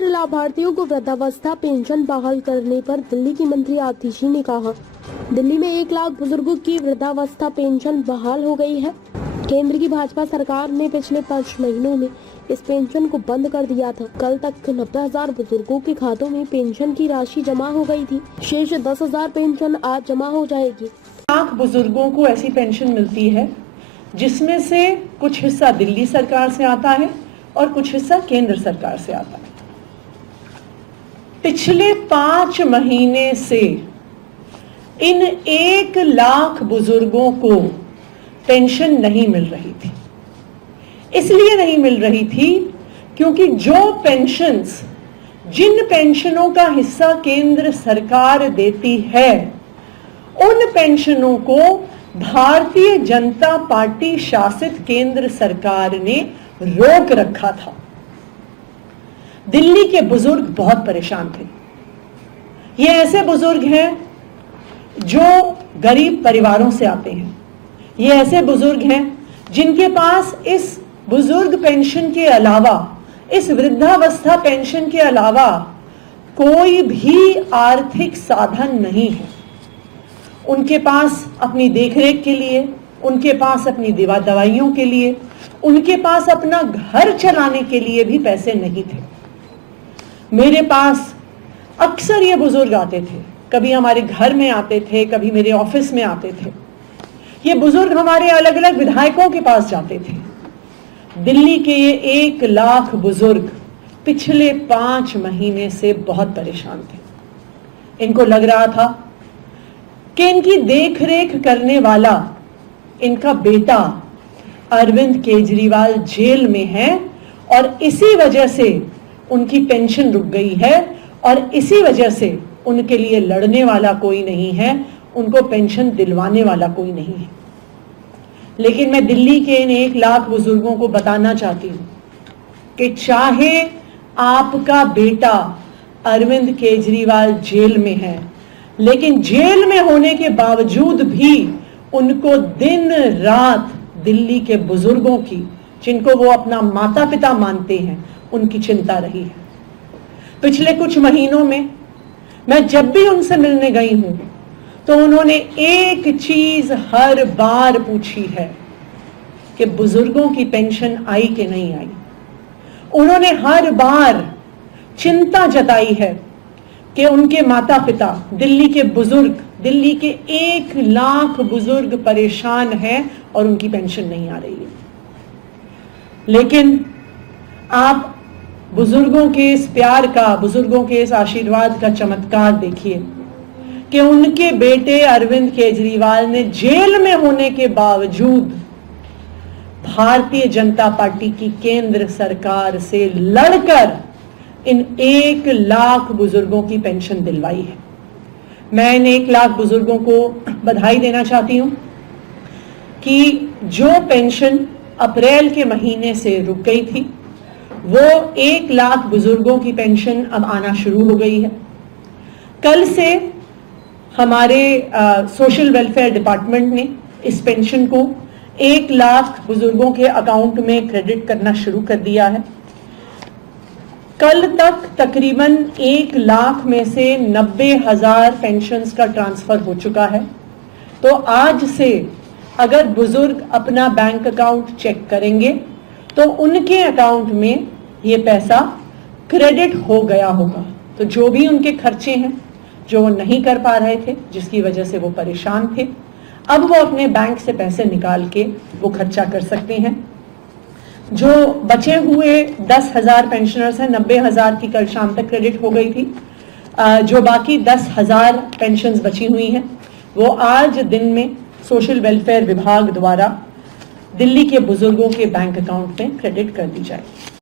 पात्र लाभार्थियों को वृद्धावस्था पेंशन बहाल करने पर दिल्ली की मंत्री आतिशी ने कहा, दिल्ली में 1 लाख बुजुर्गों की वृद्धावस्था पेंशन बहाल हो गई है। केंद्र की भाजपा सरकार ने पिछले 5 महीनों में इस पेंशन को बंद कर दिया था। कल तक 90,000 बुजुर्गों के खातों में पेंशन की राशि जमा हो गई थी। शेष 10,000 पेंशन आज जमा हो जाएगी। 1 लाख बुजुर्गों को ऐसी पेंशन मिलती है जिसमें से कुछ हिस्सा दिल्ली सरकार से आता है और कुछ हिस्सा केंद्र सरकार से आता है। पिछले 5 महीने से इन 1 लाख बुजुर्गों को पेंशन नहीं मिल रही थी। इसलिए नहीं मिल रही थी क्योंकि जिन पेंशनों का हिस्सा केंद्र सरकार देती है, उन पेंशनों को भारतीय जनता पार्टी शासित केंद्र सरकार ने रोक रखा था। दिल्ली के बुजुर्ग बहुत परेशान थे। ये ऐसे बुजुर्ग हैं जो गरीब परिवारों से आते हैं। ये ऐसे बुजुर्ग हैं जिनके पास इस बुजुर्ग पेंशन के अलावा, इस वृद्धावस्था पेंशन के अलावा कोई भी आर्थिक साधन नहीं है। उनके पास अपनी देखरेख के लिए, उनके पास अपनी दवाइयों के लिए, उनके पास अपना घर चलाने के लिए भी पैसे नहीं थे। मेरे पास अक्सर ये बुजुर्ग आते थे, कभी हमारे घर में आते थे, कभी मेरे ऑफिस में आते थे। ये बुजुर्ग हमारे अलग अलग विधायकों के पास जाते थे। दिल्ली के ये 1 लाख बुजुर्ग पिछले 5 महीने से बहुत परेशान थे। इनको लग रहा था कि इनकी देखरेख करने वाला इनका बेटा अरविंद केजरीवाल जेल में है और इसी वजह से उनकी पेंशन रुक गई है और इसी वजह से उनके लिए लड़ने वाला कोई नहीं है, उनको पेंशन दिलवाने वाला कोई नहीं है। लेकिन मैं दिल्ली के इन 1 लाख बुजुर्गों को बताना चाहती हूं कि चाहे आपका बेटा अरविंद केजरीवाल जेल में है, लेकिन जेल में होने के बावजूद भी उनको दिन रात दिल्ली के बुजुर्गों की, जिनको वो अपना माता पिता मानते हैं, उनकी चिंता रही है। पिछले कुछ महीनों में मैं जब भी उनसे मिलने गई हूं तो उन्होंने एक चीज हर बार पूछी है कि बुजुर्गों की पेंशन आई कि नहीं आई। उन्होंने हर बार चिंता जताई है कि उनके माता पिता, दिल्ली के बुजुर्ग, दिल्ली के 1 लाख बुजुर्ग परेशान हैं और उनकी पेंशन नहीं आ रही है। लेकिन आप बुजुर्गों के इस प्यार का, बुजुर्गों के इस आशीर्वाद का चमत्कार देखिए कि उनके बेटे अरविंद केजरीवाल ने जेल में होने के बावजूद भारतीय जनता पार्टी की केंद्र सरकार से लड़कर इन 1 लाख बुजुर्गों की पेंशन दिलवाई है। मैं इन 1 लाख बुजुर्गों को बधाई देना चाहती हूं कि जो पेंशन अप्रैल के महीने से रुक गई थी, वो 1 लाख बुजुर्गों की पेंशन अब आना शुरू हो गई है। कल से हमारे सोशल वेलफेयर डिपार्टमेंट ने इस पेंशन को 1 लाख बुजुर्गों के अकाउंट में क्रेडिट करना शुरू कर दिया है। कल तक तकरीबन 1 लाख में से 90,000 पेंशन्स का ट्रांसफर हो चुका है। तो आज से अगर बुजुर्ग अपना बैंक अकाउंट चेक करेंगे तो उनके अकाउंट में ये पैसा क्रेडिट हो गया होगा। तो जो भी उनके खर्चे हैं, जो वो नहीं कर पा रहे थे, जिसकी वजह से वो परेशान थे, अब वो अपने बैंक से पैसे निकाल के वो खर्चा कर सकते हैं। जो बचे हुए 10,000 पेंशनर्स हैं, 90,000 की कल शाम तक क्रेडिट हो गई थी। जो बाकी 10,000 पेंशन्स बची हुई हैं, वो आज दिन में सोशल वेलफेयर विभाग द्वारा दिल्ली के बुजुर्गों के बैंक अकाउंट में क्रेडिट कर दी जाएगी।